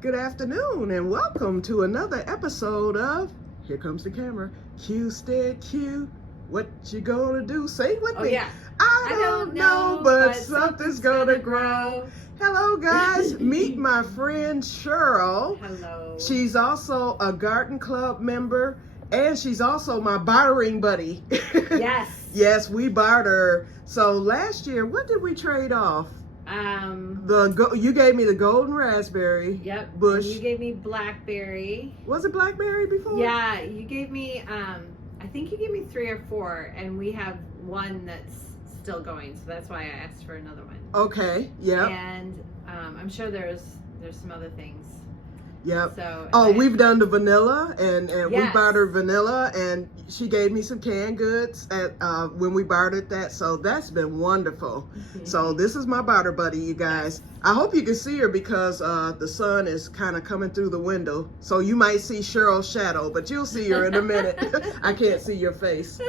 Good afternoon and welcome to another episode of Here Comes the Camera. Que-stead-Que. What you gonna do? Say it with me. Yeah. I don't know, but something's gonna grow. Hello guys, meet my friend Cheryl. Hello. She's also a garden club member and she's also my bartering buddy. Yes. Yes, we barter. So last year, what did we trade off? You gave me the golden raspberry. Yep. Bush. And you gave me blackberry. Was it blackberry before? Yeah, you gave me I think you gave me 3 or 4, and we have one that's still going, so that's why I asked for another one. Okay. Yep. And I'm sure there's some other things. Yep. So we've done the vanilla and Yes. we bartered vanilla, and she gave me some canned goods at when we bartered that, so that's been wonderful. So this is my barter buddy, you guys. I hope you can see her because the sun is kind of coming through the window, so you might see Cheryl's shadow, but you'll see her in a minute. I can't see your face.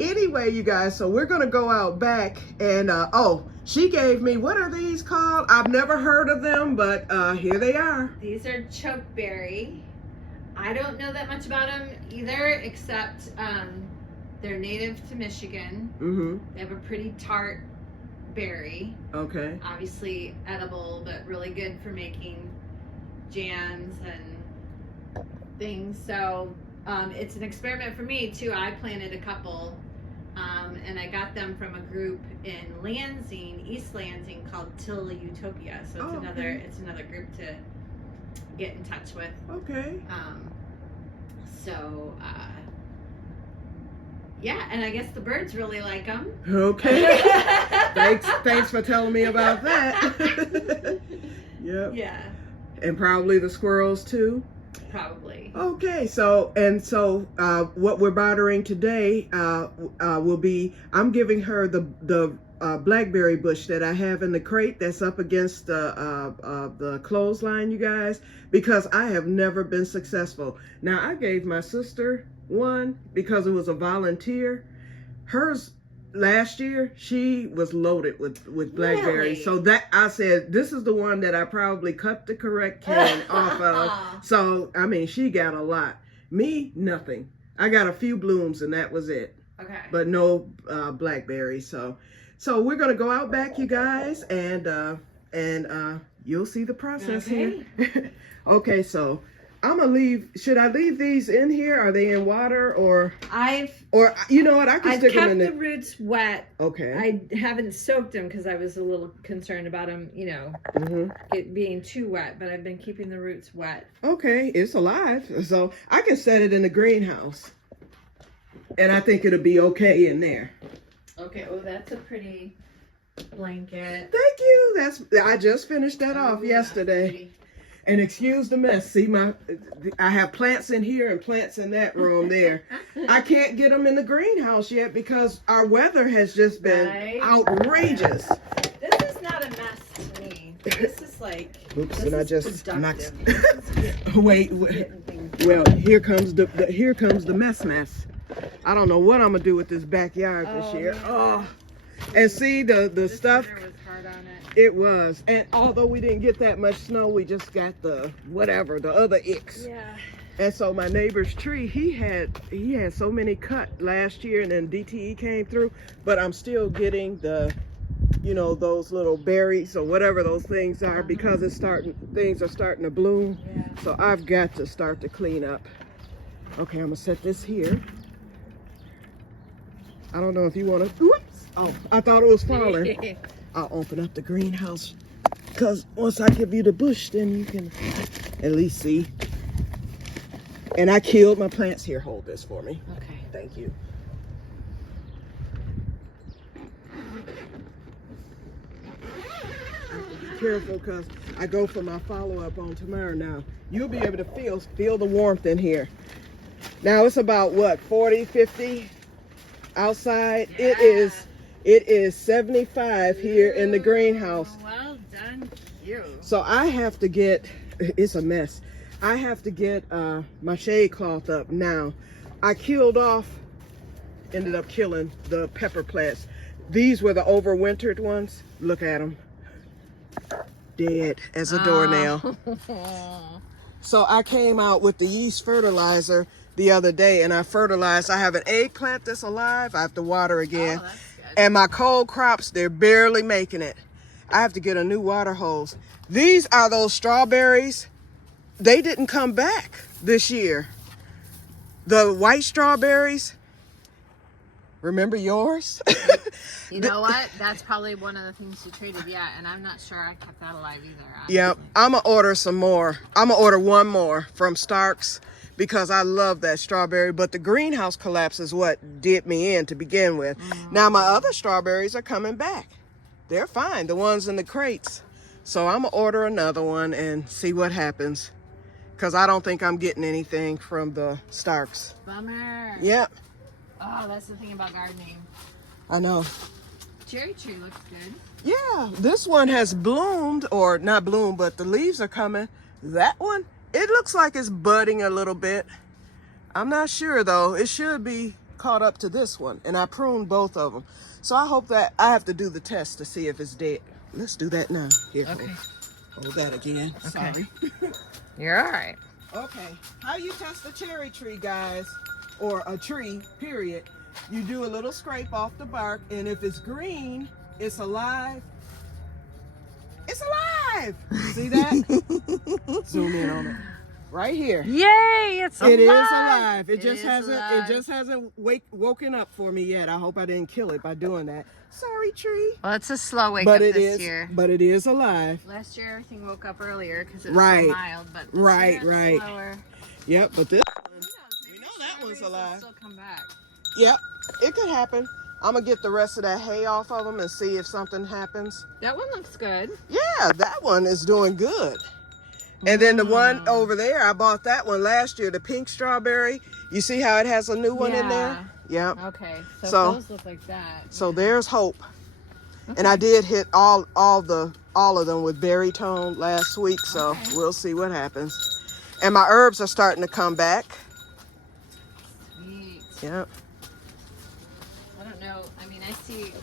Anyway, you guys, so we're gonna go out back and she gave me, what are these called? I've never heard of them, but here they are. These are chokeberry. I don't know that much about them either, except they're native to Michigan. Mm-hmm. They have a pretty tart berry. Okay. Obviously edible, but really good for making jams and things. So it's an experiment for me too. I planted a couple. And I got them from a group in Lansing, East Lansing, called Till Utopia. So it's another group to get in touch with. Okay. Yeah, and I guess the birds really like them. Okay. Thanks for telling me about that. Yep. Yeah. And probably the squirrels too. Probably. Okay, so what we're bartering today will be, I'm giving her the blackberry bush that I have in the crate that's up against the clothesline, you guys, because I have never been successful. Now, I gave my sister one because it was a volunteer. Hers last year, she was loaded with blackberries. Really? So that I said, this is the one that I probably cut the correct can off of. So, I mean, she got a lot. Me, nothing. I got a few blooms and that was it. Okay. But no blackberries. So we're going to go out back, you guys, and you'll see the process here. Okay, so I'm gonna leave. Should I leave these in here? Are they in water or you know what? I can stick them in kept the roots wet. Okay. I haven't soaked them because I was a little concerned about them, it being too wet. But I've been keeping the roots wet. Okay, it's alive, so I can set it in the greenhouse, and I think it'll be okay in there. Okay. Oh, that's a pretty blanket. Thank you. I just finished that off yesterday. And excuse the mess. See, I have plants in here and plants in that room there. I can't get them in the greenhouse yet because our weather has just been outrageous. This is not a mess to me. This is like. Oops, this and I is just productive. wait. Well, here comes the mess. I don't know what I'm gonna do with this backyard this year. Man. Oh, and see the stuff. Was hard on it. It was, and although we didn't get that much snow, we just got the other icks. Yeah. And so my neighbor's tree, he had so many cut last year, and then DTE came through, but I'm still getting those little berries or whatever those things are because things are starting to bloom. Yeah. So I've got to start to clean up. Okay, I'm gonna set this here. I don't know if you want to. Oh, I thought it was falling. I'll open up the greenhouse because once I give you the bush, then you can at least see. And I killed my plants here. Hold this for me. Okay. Thank you. Be careful because I go for my follow-up on tomorrow now. You'll be able to feel the warmth in here. Now it's about what, 40, 50 outside? Yeah. It is 75 here in the greenhouse. Well done, you. So I have to get, it's a mess. I have to get my shade cloth up now. I ended up killing the pepper plants. These were the overwintered ones. Look at them. dead as a doornail. So I came out with the yeast fertilizer the other day and I fertilized. I have an eggplant that's alive. I have to water again. Oh, that's good. And my cold crops, they're barely making it. I have to get a new water hose. These are those strawberries. They didn't come back this year. The white strawberries. Remember yours? You know what? That's probably one of the things you traded. Yeah, and I'm not sure I kept that alive either. Honestly. Yep, I'm gonna order some more. I'm gonna order one more from Stark's because I love that strawberry. But the greenhouse collapse is what did me in to begin with. Now my other strawberries are coming back. They're fine, the ones in the crates. So I'm gonna order another one and see what happens. Because I don't think I'm getting anything from the Stark's. Bummer. Yep. Oh, that's the thing about gardening. I know. Cherry tree looks good. Yeah, this one has bloomed, or not bloomed, but the leaves are coming. That one, it looks like it's budding a little bit. I'm not sure though. It should be caught up to this one, and I pruned both of them. So I hope that I have to do the test to see if it's dead. Let's do that now. Here, Okay. hold that again. Okay. Sorry. You're all right. Okay, how you test a cherry tree, guys, or a tree, period. You do a little scrape off the bark, and if it's green, it's alive. It's alive! See that? Zoom in on it. Right here. Yay! It's alive. It is alive. It just is hasn't. alive. It just hasn't woken up for me yet. I hope I didn't kill it by doing that. Sorry, tree. Well, it's a slow wake But up it this is. year. But it is alive. Last year, everything woke up earlier because it was Right. so mild. But this Right, year it's right. slower. Yep. But this. Who knows? Maybe We know the that one's strawberries will alive. Still come back. Yep. It could happen. I'm gonna get the rest of that hay off of them and see if something happens. That one looks good. Yeah, that one is doing good. And then the one over there, I bought that one last year, the pink strawberry. You see how it has a new one in there? Yep. Okay. So, So- those look like that. So there's hope. And I did hit all of them with berry tone last week, so Okay. we'll see what happens. And my herbs are starting to come back. Sweet. Yep. I don't know. I mean, I see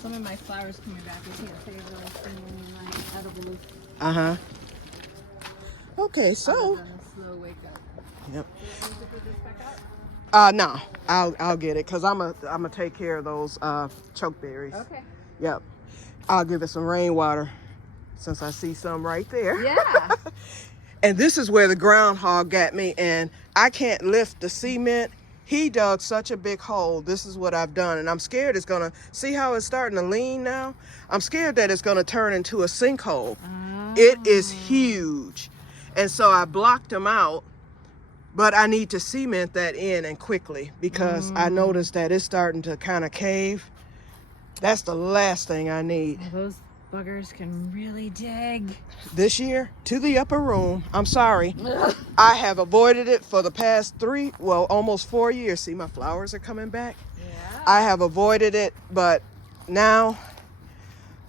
some of my flowers coming back. I see a favorite little thing in my edible. Uh-huh. Okay, so. Other than a slow wake up. Yep. Do you want me to put this back out? No, I'll get it because I'm gonna take care of those chokeberries. Okay. Yep. I'll give it some rainwater since I see some right there. Yeah. And this is where the groundhog got me, and I can't lift the cement. He dug such a big hole. This is what I've done, and I'm scared it's gonna, see how it's starting to lean now? I'm scared that it's gonna turn into a sinkhole. It is huge. And so I blocked him out, but I need to cement that in and quickly because I noticed that it's starting to kind of cave. That's the last thing I need. Well, those buggers can really dig. This year, to the upper room, I'm sorry. I have avoided it for the past almost 4 years. See, my flowers are coming back. Yeah. I have avoided it, but now,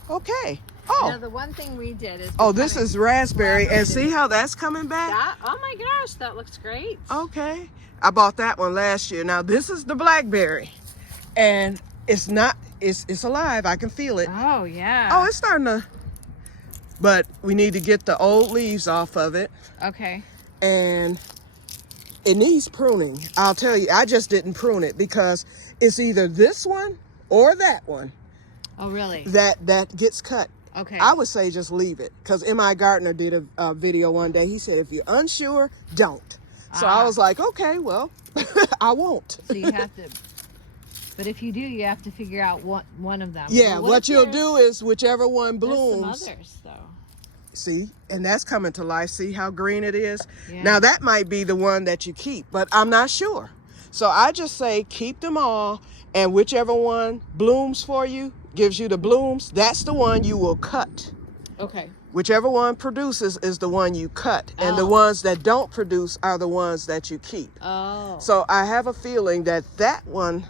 okay. Now, Oh, the one thing we did is. this is raspberry, and see how that's coming back? That. Oh my gosh, that looks great. Okay. I bought that one last year. Now, this is the blackberry, and it's alive. I can feel it. Oh yeah. Oh, it's starting to, but we need to get the old leaves off of it, Okay. and it needs pruning. I'll tell you, I just didn't prune it because it's either this one or that one Oh really? that gets cut. Okay. I would say just leave it because M.I. Gardner did a video one day. He said, if you're unsure, don't. So I was like, okay, well, I won't. So you have to. But if you do, you have to figure out one of them. Yeah, Well, what if you'll there's- do is whichever one there's blooms. some others though. See, and that's coming to life. See how green it is? Yeah. Now that might be the one that you keep, but I'm not sure. So I just say keep them all, and whichever one blooms for you, gives you the blooms, that's the one you will cut. Okay. Whichever one produces is the one you cut, and the Oh. ones that don't produce are the ones that you keep. Oh. So I have a feeling that that one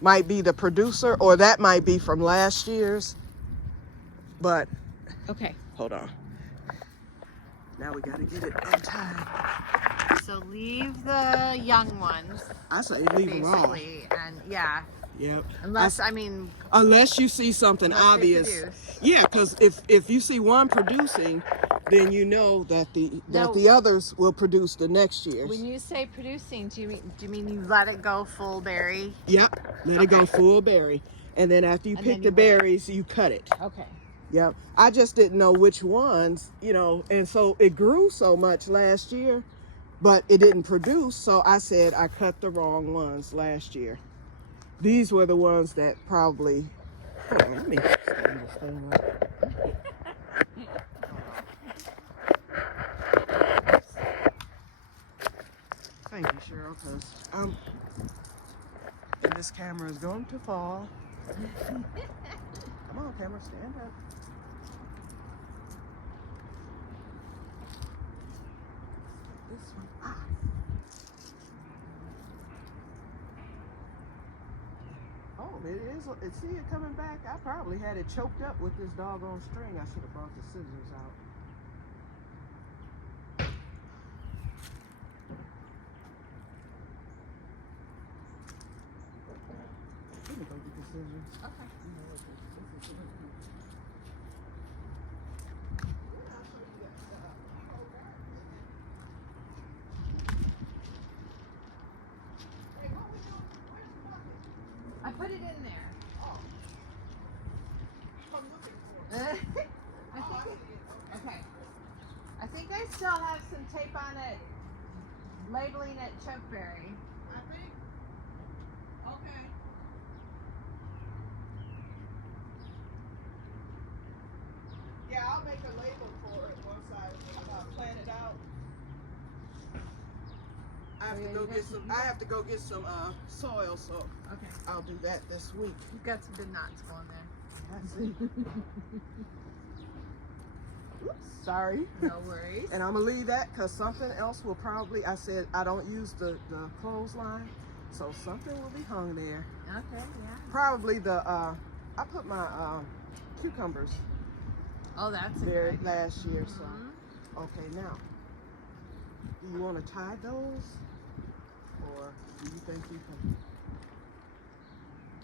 might be the producer, or that might be from last year's. But Okay. hold on. Now we gotta get it untied. So leave the young ones, I say leave them all. basically, and yeah. Yep. Unless, I mean, Unless you see something unless they obvious. produce. Yeah, because if you see one producing, then you know that No. the others will produce the next year's. When you say producing, do you mean you let it go full berry? Yep. Let it go full berry, and then after you pick the berries, you cut it. Okay. Yep. I just didn't know which ones, you know, and so it grew so much last year, but it didn't produce. So I said I cut the wrong ones last year. These were the ones that probably. Hold on, let me stand this thing up. Thank you, Cheryl, because and this camera is going to fall. Come on, camera, stand up. This one. Ah. Oh, it is. See it coming back. I probably had it choked up with this doggone string. I should have brought the scissors out. Let me go get the scissors. Okay. I put it in there. Oh. I'm looking for it. Okay. I think I still have some tape on it, labeling it chokeberry. I think. Okay. Yeah, I'll make a label for it once I plan it out. I have to go get some soil, so Okay. I'll do that this week. You've got some good knots going there. That's it. Oops, sorry. No worries. And I'm gonna leave that because something else will probably. I said I don't use the clothesline, so something will be hung there. Okay, yeah. Probably I put my cucumbers Oh, that's there good. last year. So Mhm. okay, now do you want to tie those, or do you think you can?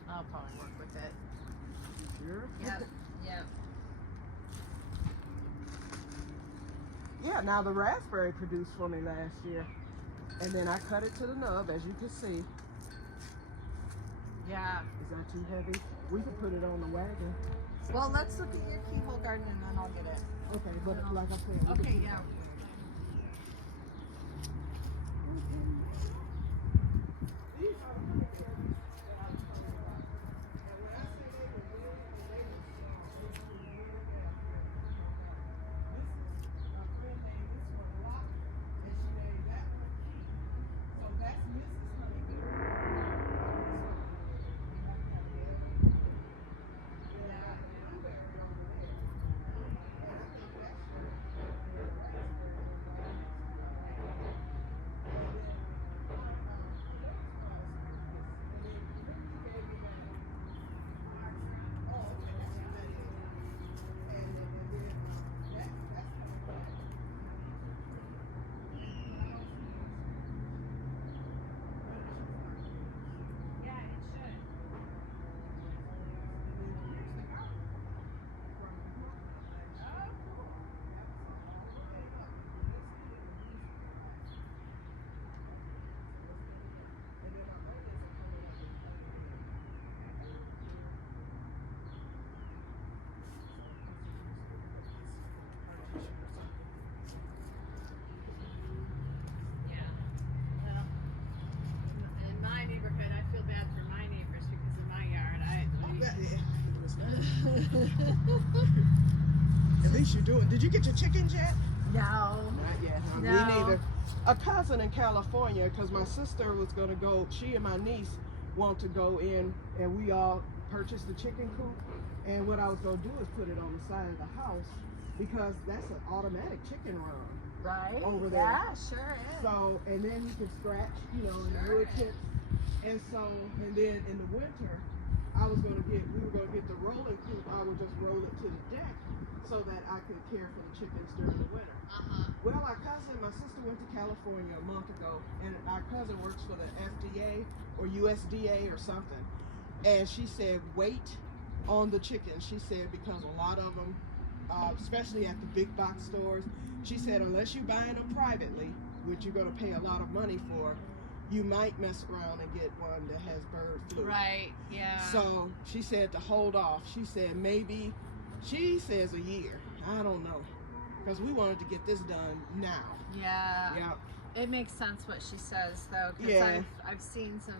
I'll probably work with it. Sure. Yep. Yep. Yeah. Now the raspberry produced for me last year, and then I cut it to the nub, as you can see. Yeah. Is that too heavy? We could put it on the wagon. Well, let's look at your keyhole garden and then I'll get it. Okay, but like I said. Okay, yeah. In my neighborhood, I feel bad for my neighbors because in my yard, At least you're doing. Did you get your chickens yet? No. Not yet. No, No. Me neither. A cousin in California, because my sister was going to go. She and my niece want to go in, and we all purchased the chicken coop. And what I was going to do is put it on the side of the house because that's an automatic chicken run. Right? Over there. Yeah, sure is. So, and then you can scratch, in the wood chips. And so, and then in the winter, we were going to get the rolling coop. I would just roll it to the deck so that I could care for the chickens during the winter. Uh-huh. Well, my sister went to California a month ago, and our cousin works for the FDA or USDA or something. And she said, wait on the chickens. She said, because a lot of them, especially at the big box stores, she said, unless you're buying them privately, which you're going to pay a lot of money for, you might mess around and get one that has bird flu. Right, yeah. So she said to hold off. She said maybe, she says a year. I don't know. Because we wanted to get this done now. Yeah. Yep. It makes sense what she says, though, because Yeah. I've seen some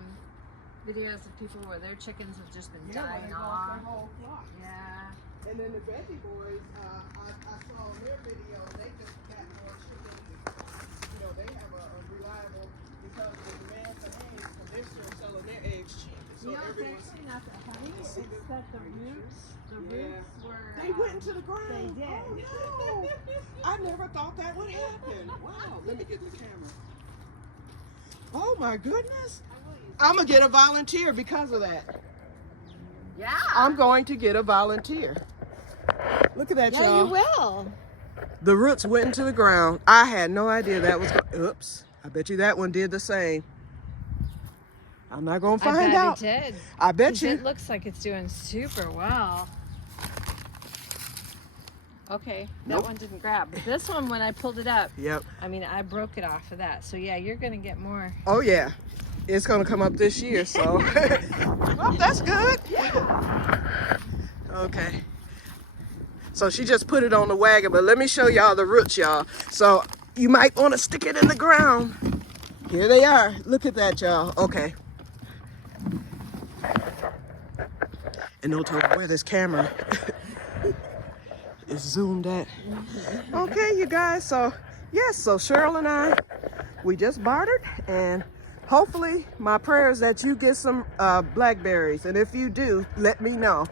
videos of people where their chickens have just been Yeah, dying they lost off. their whole flock. Yeah. And then the veggie boys, I saw their video, they just got more chickens. You know, they have a reliable, because of the demand for eggs, and they're still selling their eggs cheap. So You know, it's everyone's, actually not that heavy. It's that the roots were... they went into the ground. They did. Oh, no. I never thought that would happen. Wow, let me get the camera. Oh my goodness. I'm gonna get a volunteer because of that. Yeah. I'm going to get a volunteer. Look at that, Yeah, y'all. you will. The roots went into the ground. I had no idea that was going. Oops. I bet you that one did the same. I'm not going to find out. I bet it did. I bet you. It looks like it's doing super well. Okay, that Nope. one didn't grab. But this one, when I pulled it up, Yep. I mean, I broke it off of that. So yeah, you're going to get more. Oh, yeah. It's going to come up this year, so. Well, that's good. Yeah. Okay. So she just put it on the wagon, but let me show y'all the roots, y'all. So you might want to stick it in the ground. Here they are. Look at that, y'all. Okay. And no telling where this camera is zoomed at. Okay, you guys. So yes, so Cheryl and I, we just bartered, and hopefully my prayer is that you get some blackberries, and if you do, let me know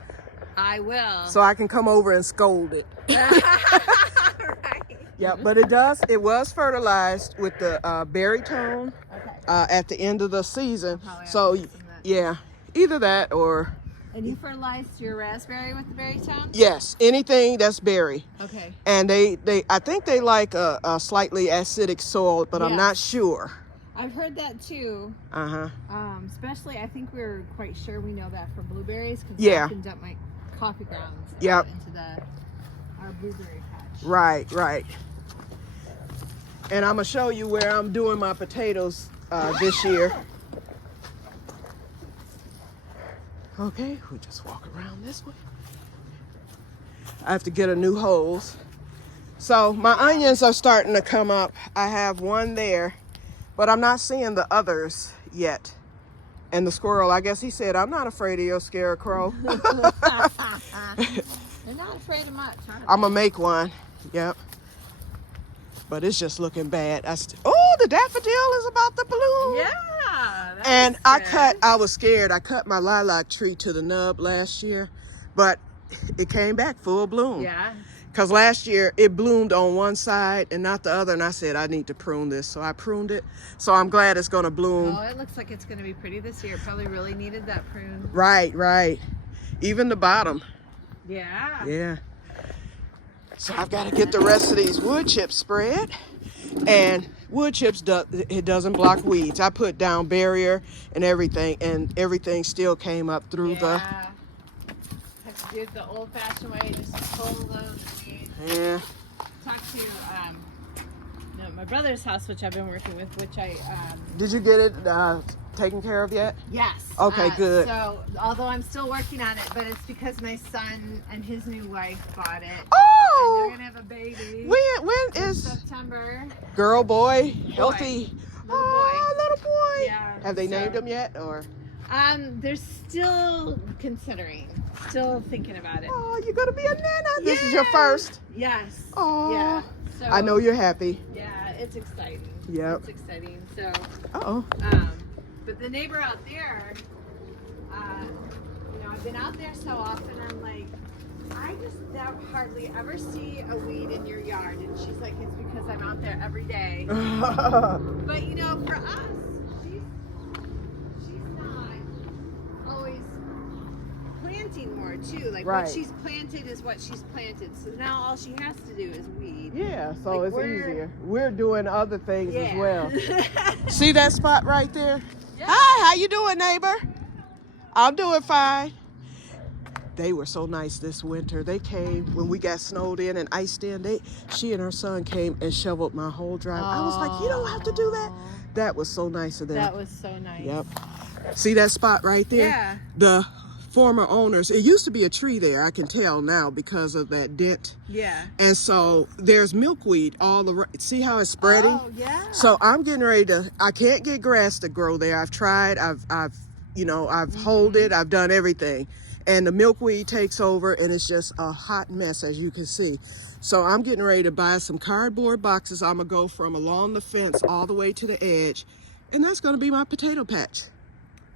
I will. so I can come over and scold it. Right. Yeah, but it was fertilized with the berry tone at the end of the season. Probably So have to listen to that. yeah, either that or And you fertilized your raspberry with the berry tone? yes, anything that's berry. Okay. And they I think they like a slightly acidic soil, but I'm Yes. not sure. I've heard that too. Uh-huh. Especially, I think we're quite sure we know that for blueberries because Yeah. I can dump my coffee grounds Yep. out into our blueberry patch. Right, right. And I'm gonna show you where I'm doing my potatoes this year. Okay, we'll just walk around this way. I have to get a new hose. So my onions are starting to come up. I have one there, but I'm not seeing the others yet. And the squirrel, I guess he said, I'm not afraid of your scarecrow. They're not afraid of much, are they? I'm gonna make one. Yep. But it's just looking bad. Oh, the daffodil is about to bloom. Yeah. that And is I good. was scared. I cut my lilac tree to the nub last year, but it came back full bloom. Yeah. Because last year it bloomed on one side and not the other. And I said, I need to prune this. So I pruned it. So I'm glad it's going to bloom. Oh, it looks like it's going to be pretty this year. It probably really needed that prune. Right, right. Even the bottom. Yeah. Yeah. So I've got to get the rest of these wood chips spread. And wood chips, it doesn't block weeds. I put down barrier and everything still came up through the... Have to do it the old-fashioned way, just pull those weeds. Yeah. Talk to my brother's house, which I've been working with, which I Did you get it taken care of yet? yes. Okay, good. So although I'm still working on it, but it's because my son and his new wife bought it. And Oh! they're gonna have a baby. When in is September? girl, boy, healthy? Little Oh, little boy. Yeah. Have they so- named him yet, or? They're still considering, still thinking about it. Oh, you're gonna be a nana. This is your first. Yes. Oh. Yeah. So I know you're happy. Yeah, it's exciting. Yep. It's exciting. So, Uh-oh. but the neighbor out there, I've been out there so often. I'm like, I just hardly ever see a weed in your yard, and she's like, it's because I'm out there every day. But for us, she's not always planting more too. Like Right. what she's planted is what she's planted. So now all she has to do is weed. Yeah, so Like, it's we're- easier. We're doing other things as well. Yeah. See that spot right there? Yeah. Hi, how you doing, neighbor? I'll do it fine. They were so nice this winter. They came when we got snowed in and iced in. She and her son came and shoveled my whole drive. I was like, you don't have to do that. That was so nice of them. That was so nice. Yep. See that spot right there? Yeah. The former owners, it used to be a tree there, I can tell now because of that dent. Yeah. And so there's milkweed all around. See how it's spreading? Oh, yeah. So I'm getting ready to, I can't get grass to grow there. I've tried, I've holed it, I've done everything. And the milkweed takes over and it's just a hot mess, as you can see. So I'm getting ready to buy some cardboard boxes. I'm gonna go from along the fence all the way to the edge. And that's gonna be my potato patch.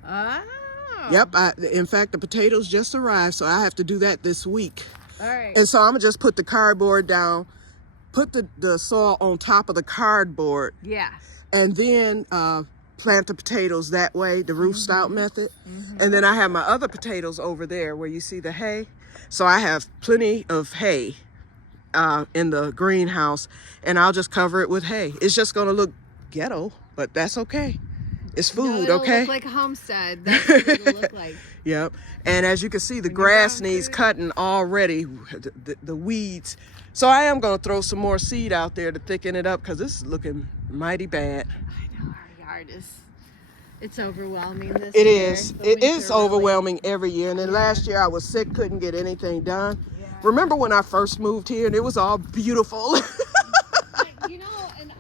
Oh. Yep, in fact, the potatoes just arrived, so I have to do that this week. All right. And so I'm gonna just put the cardboard down, put the soil on top of the cardboard. Yeah. And then plant the potatoes that way, the roof stout method. And then I have my other potatoes over there where you see the hay. So I have plenty of hay in the greenhouse, and I'll just cover it with hay. It's just gonna look ghetto, but that's okay. It's food, it'll okay? Look like a homestead. That's what it'll look like. Yep. And as you can see, the grass needs cutting already, the weeds. So I am going to throw some more seed out there to thicken it up because this is looking mighty bad. I know, our yard it's overwhelming this It year. is. It is overwhelming every year. And then last year I was sick, couldn't get anything done. Yeah. Remember when I first moved here and it was all beautiful? And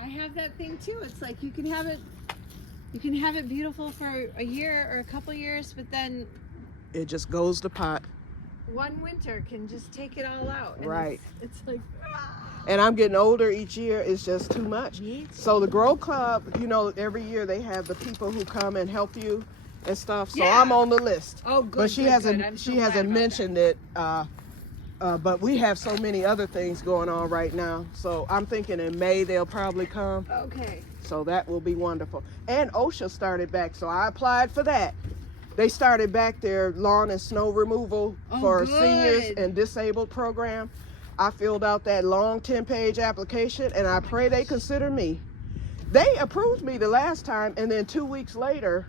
I have that thing too. It's like you can have it beautiful for a year or a couple years, but then it just goes to pot. One winter can just take it all out. And Right. It's like, and I'm getting older each year. It's just too much. So the Grow Club, every year they have the people who come and help you and stuff. So Yeah. I'm on the list. Oh, good. But she good, hasn't. good. I'm so She glad hasn't about mentioned it. But we have so many other things going on right now. So I'm thinking in May they'll probably come. that. Okay. So that will be wonderful. And OSHA started back, so I applied for that. They started back their lawn and snow removal for seniors and disabled program. I filled out that long 10-page application, and I pray they consider me. They approved me the last time, and then 2 weeks later,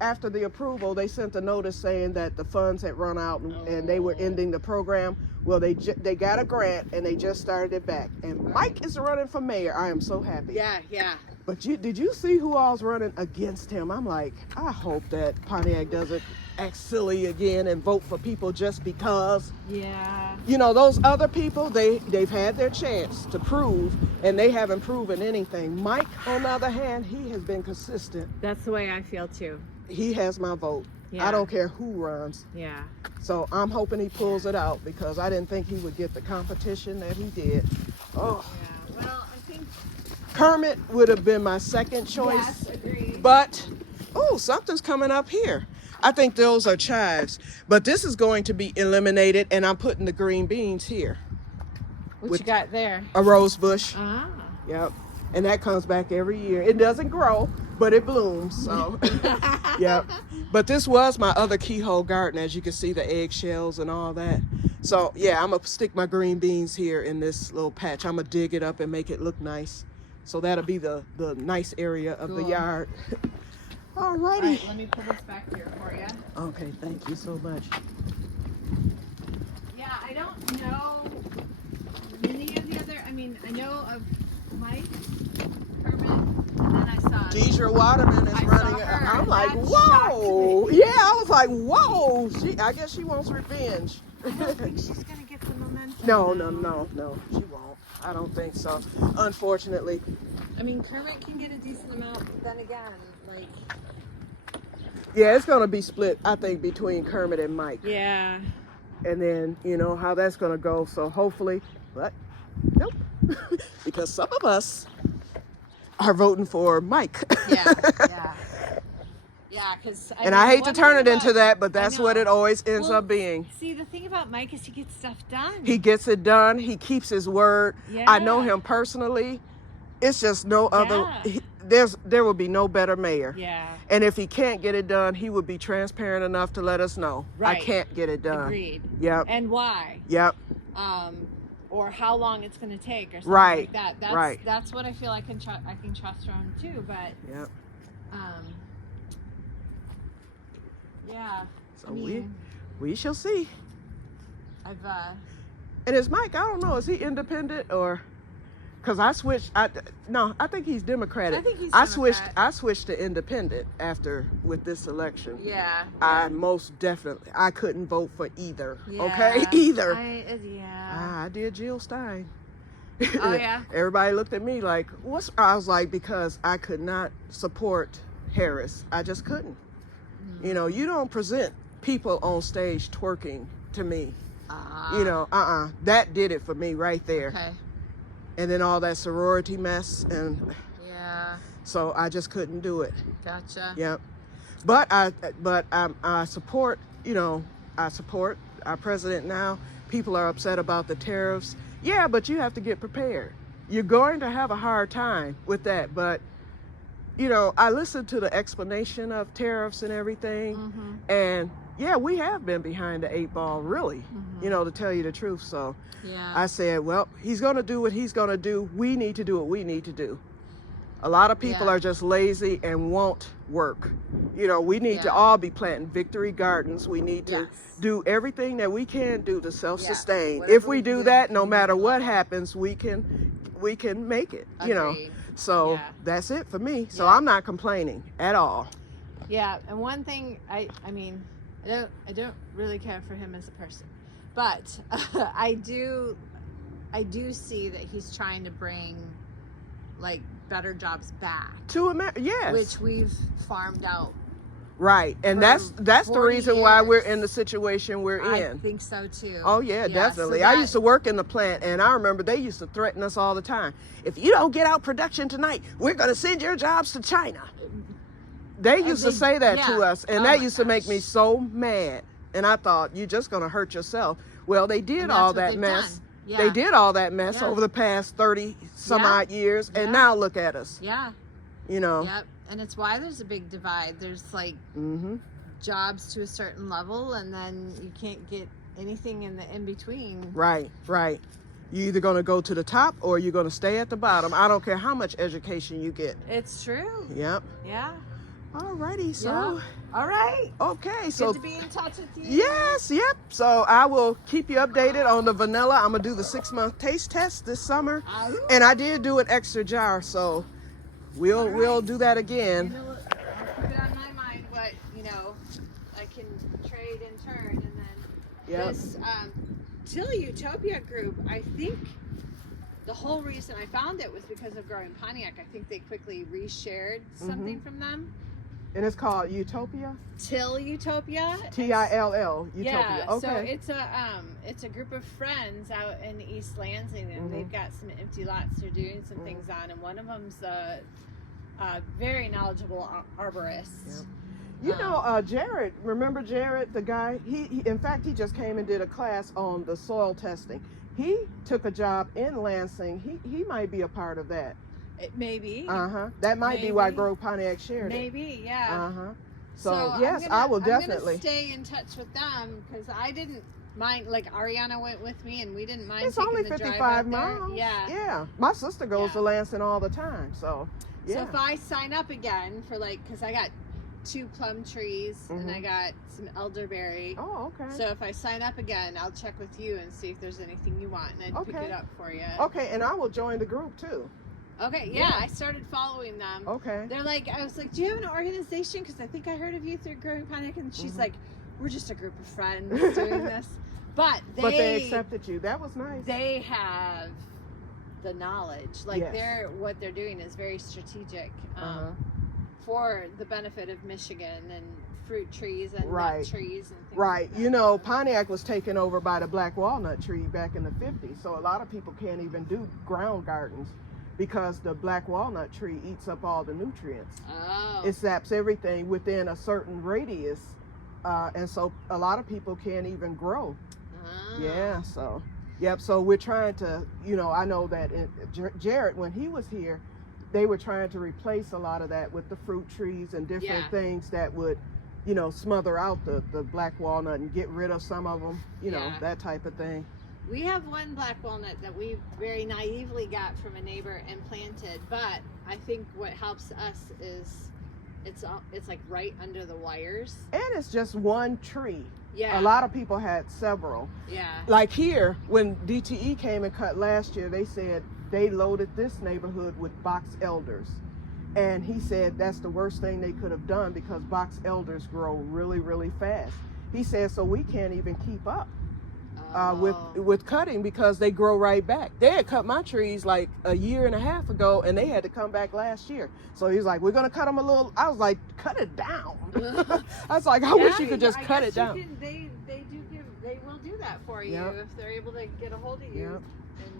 after the approval, they sent a notice saying that the funds had run out and they were ending the program. Well, they got a grant, and they just started it back. And Mike is running for mayor. I am so happy. Yeah, yeah. But did you see who all's running against him? I'm like, I hope that Pontiac doesn't act silly again and vote for people just because. Yeah. Those other people, they've had their chance to prove, and they haven't proven anything. Mike, on the other hand, he has been consistent. That's the way I feel too. He has my vote. Yeah. I don't care who runs. Yeah. So I'm hoping he pulls it out because I didn't think he would get the competition that he did. Oh. Yeah. Well, I think Kermit would have been my second choice. Yes, agreed. But, something's coming up here. I think those are chives. But this is going to be eliminated, and I'm putting the green beans here. What you got there? A rose bush. Ah. Yep. And that comes back every year. It doesn't grow, but it blooms. So, yep. But this was my other keyhole garden, as you can see, the eggshells and all that. So, yeah, I'm going to stick my green beans here in this little patch. I'm going to dig it up and make it look nice. So that'll be the nice area of the yard. All righty. Let me pull this back here for you. Okay, thank you so much. Yeah, I don't know many of the other, I know of Mike, Kermit, and then I saw Deidre Waterman is running. I'm like, whoa. Yeah, I was like, whoa. I guess she wants revenge. I don't think she's going to get the momentum. No, she won't. I don't think so, unfortunately. Kermit can get a decent amount, but then again, yeah, it's going to be split, I think, between Kermit and Mike. Yeah. And then, how that's going to go. So hopefully, but nope. Because some of us are voting for Mike. Yeah, yeah. Yeah, because and I hate to turn it into that, but that's what it always ends up being. See, the thing about Mike is he gets stuff done. He gets it done. He keeps his word. Yeah. I know him personally. It's just no other. There will be no better mayor. Yeah. And if he can't get it done, he would be transparent enough to let us know. Right. I can't get it done. Agreed. Yep. And why? Yep. Or how long it's going to take, or something Right. like that. That's what I feel I can trust on too. But yep. Yeah. So we shall see. I've And is Mike, I don't know, is he independent or? Because I switched. I think he's Democratic. I think he's I switched to independent with this election. Yeah. I most definitely. I couldn't vote for either. Yeah. Okay, either. I did Jill Stein. Oh yeah. Everybody looked at me like, "What's?" I was like, because I could not support Harris. I just couldn't. Mm-hmm. You know, you don't present people on stage twerking to me. You know, that did it for me right there. Okay. And then all that sorority mess, and yeah, so I just couldn't do it. Gotcha. Yep. But I support. You know, I support our president now. People are upset about the tariffs. Yeah, but you have to get prepared. You're going to have a hard time with that. But you know, I listened to the explanation of tariffs and everything, and yeah, we have been behind the 8 ball, really. You know, to tell you the truth. So. Yeah. I said, well, he's going to do what he's going to do. We need to do what we need to do. A lot of people are just lazy and won't work. You know, we need to all be planting victory gardens. We need to do everything that we can do to self-sustain. If we do that, no matter what happens, we can make it, you know. So that's it for me. So I'm not complaining at all. Yeah, and one thing, I mean, I don't really care for him as a person. But I do see that he's trying to bring like better jobs back to America, yes, which we've farmed out. Right, and that's the reason why we're in the situation we're in. I think so too. Oh yeah, definitely. So I used to work in the plant, and I remember they used to threaten us all the time. If you don't get out production tonight, we're going to send your jobs to China. They used to say that to us, and that used to make me so mad. And I thought, you're just going to hurt yourself. Well, they did all that mess. They did all that mess over the past 30 some odd years. And now look at us. Yeah. You know. Yep. And it's why there's a big divide. There's like jobs to a certain level, and then you can't get anything in the in between. Right, right. You're either going to go to the top or you're going to stay at the bottom. I don't care how much education you get. It's true. Yep. Yeah. Alrighty, so all right. Okay, so good to be in touch with you. Yes, yep. So I will keep you updated on the vanilla. I'm gonna do the 6-month taste test this summer, and I did do an extra jar, so we'll do that again. You know, I'll keep it on my mind what I can trade in turn, and then this Till Utopia group. I think the whole reason I found it was because of growing Pontiac. I think they quickly reshared something from them. And it's called Utopia? Till Utopia. T-I-L-L, Utopia. Yeah, okay. So it's a group of friends out in East Lansing, and they've got some empty lots they're doing some things on, and one of them's a very knowledgeable arborist. You know, Jared, remember Jared, the guy? He in fact, he just came and did a class on the soil testing. He took a job in Lansing. He might be a part of that. Maybe. That might be why Grow Pontiac shared it. Maybe, yeah. So yes, I will definitely. I'm gonna stay in touch with them because I didn't mind. Like Ariana went with me, and we didn't mind. It's taking only the 55 drive out miles. there. Yeah. Yeah. My sister goes to Lansing all the time, so yeah. So if I sign up again for because I got 2 plum trees and I got some elderberry. Oh, okay. So if I sign up again, I'll check with you and see if there's anything you want, and I'd pick it up for you. Okay, and I will join the group too. Okay, yeah, I started following them. Okay. They're like, I was like, do you have an organization? Because I think I heard of you through Growing Pontiac, and she's like, we're just a group of friends doing this. But they accepted you. That was nice. They have the knowledge. Like what they're doing is very strategic for the benefit of Michigan and fruit trees and nut trees and things like that. You know, Pontiac was taken over by the black walnut tree back in the 50s, so a lot of people can't even do ground gardens because the black walnut tree eats up all the nutrients. Oh. It saps everything within a certain radius, and so a lot of people can't even grow. Oh. Yeah, so, yep, so we're trying to, I know that Jared, when he was here, they were trying to replace a lot of that with the fruit trees and different things that would, smother out the black walnut and get rid of some of them, that type of thing. We have one black walnut that we very naively got from a neighbor and planted, but I think what helps us is It's like right under the wires. And it's just one tree. Yeah. A lot of people had several. Yeah. Like here, when DTE came and cut last year, they said they loaded this neighborhood with box elders. And he said that's the worst thing they could have done because box elders grow really, really fast. He said, so we can't even keep up with cutting because they grow right back. They had cut my trees like a year and a half ago and they had to come back last year. So he's like, we're going to cut them a little. I was like, cut it down. I was like, I wish you could just cut it down. They will do that for you if they're able to get a hold of you. Yep. And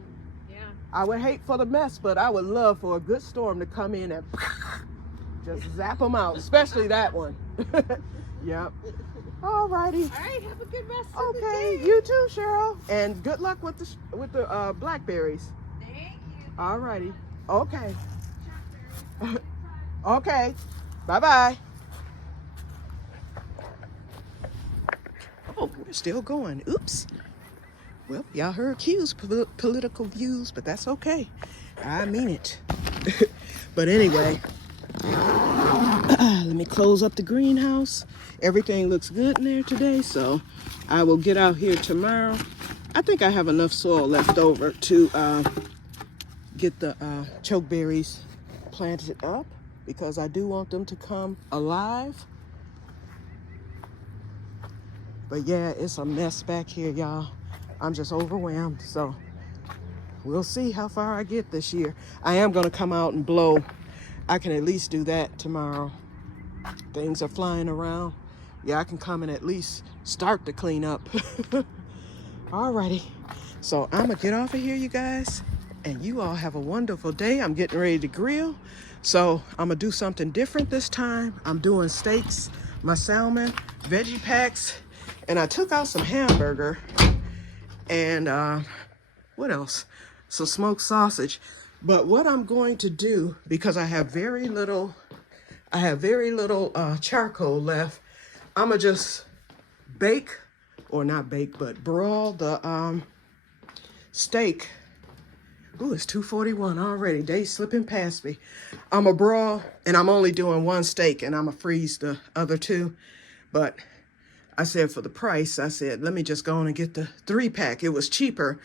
yeah. I would hate for the mess, but I would love for a good storm to come in and just zap them out, especially that one. Yep. All righty. All right, have a good rest of the Okay, day. you too, Cheryl. And good luck with the blackberries. Thank you. All righty. Okay. Okay. Bye-bye. Oh, we're still going. Oops. Well, y'all heard Q's political views, but that's okay. I mean it. But anyway, let me close up the greenhouse. Everything looks good in there today, so I will get out here tomorrow. I think I have enough soil left over to get the chokeberries planted up because I do want them to come alive. But yeah, it's a mess back here, y'all. I'm just overwhelmed, so we'll see how far I get this year. I am gonna come out and blow. I can at least do that tomorrow. Things are flying around. Yeah, I can come and at least start to clean up. Alrighty, so I'm gonna get off of here, you guys, and you all have a wonderful day. I'm getting ready to grill, so I'm gonna do something different this time. I'm doing steaks, my salmon, veggie packs, and I took out some hamburger and what else? Some smoked sausage. But what I'm going to do, because I have very little charcoal left, I'm gonna just bake, or not bake, but broil the steak. Ooh, it's 2:41 already. Day's slipping past me. I'm gonna broil, and I'm only doing one steak, and I'm gonna freeze the other two. But I said for the price, I said, let me just go on and get the 3-pack. It was cheaper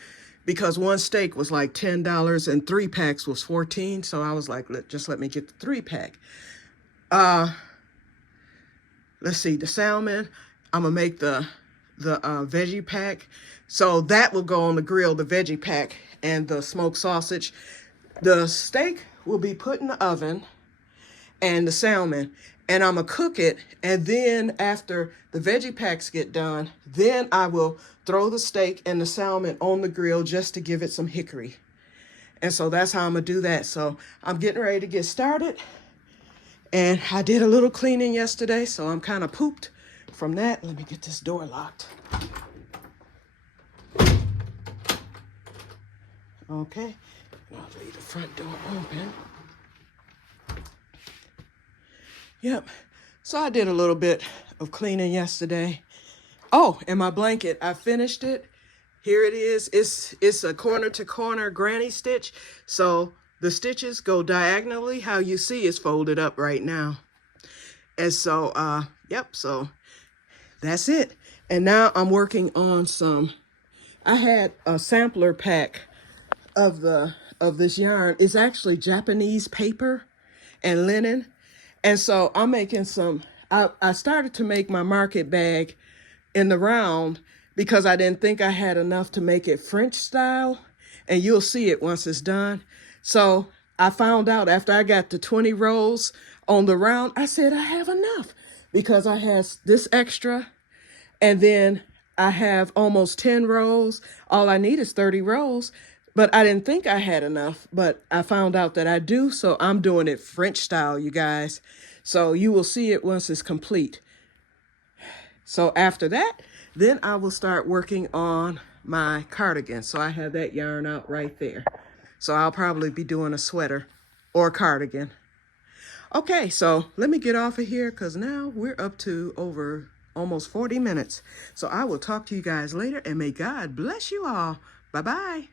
because one steak was like $10 and 3 packs was $14. So I was like, just let me get the 3-pack. Let's see, the salmon, I'm gonna make the veggie pack. So that will go on the grill, the veggie pack and the smoked sausage. The steak will be put in the oven and the salmon, and I'm gonna cook it. And then after the veggie packs get done, then I will throw the steak and the salmon on the grill just to give it some hickory. And so that's how I'm gonna do that. So I'm getting ready to get started. And I did a little cleaning yesterday, so I'm kind of pooped from that. Let me get this door locked. Okay, I'll leave the front door open. Yep, so I did a little bit of cleaning yesterday. Oh, and my blanket, I finished it. Here it is. It's a corner to corner granny stitch. So the stitches go diagonally. How you see it's folded up right now. And so, yep, so that's it. And now I'm working on I had a sampler pack of this yarn. It's actually Japanese paper and linen. And so I'm making I started to make my market bag in the round because I didn't think I had enough to make it French style. And you'll see it once it's done. So I found out after I got the 20 rolls on the round, I said I have enough because I had this extra. And then I have almost 10 rolls. All I need is 30 rolls. But I didn't think I had enough, but I found out that I do, so I'm doing it French style, you guys. So you will see it once it's complete. So after that, then I will start working on my cardigan. So I have that yarn out right there. So I'll probably be doing a sweater or a cardigan. Okay, so let me get off of here because now we're up to over almost 40 minutes. So I will talk to you guys later, and may God bless you all. Bye-bye.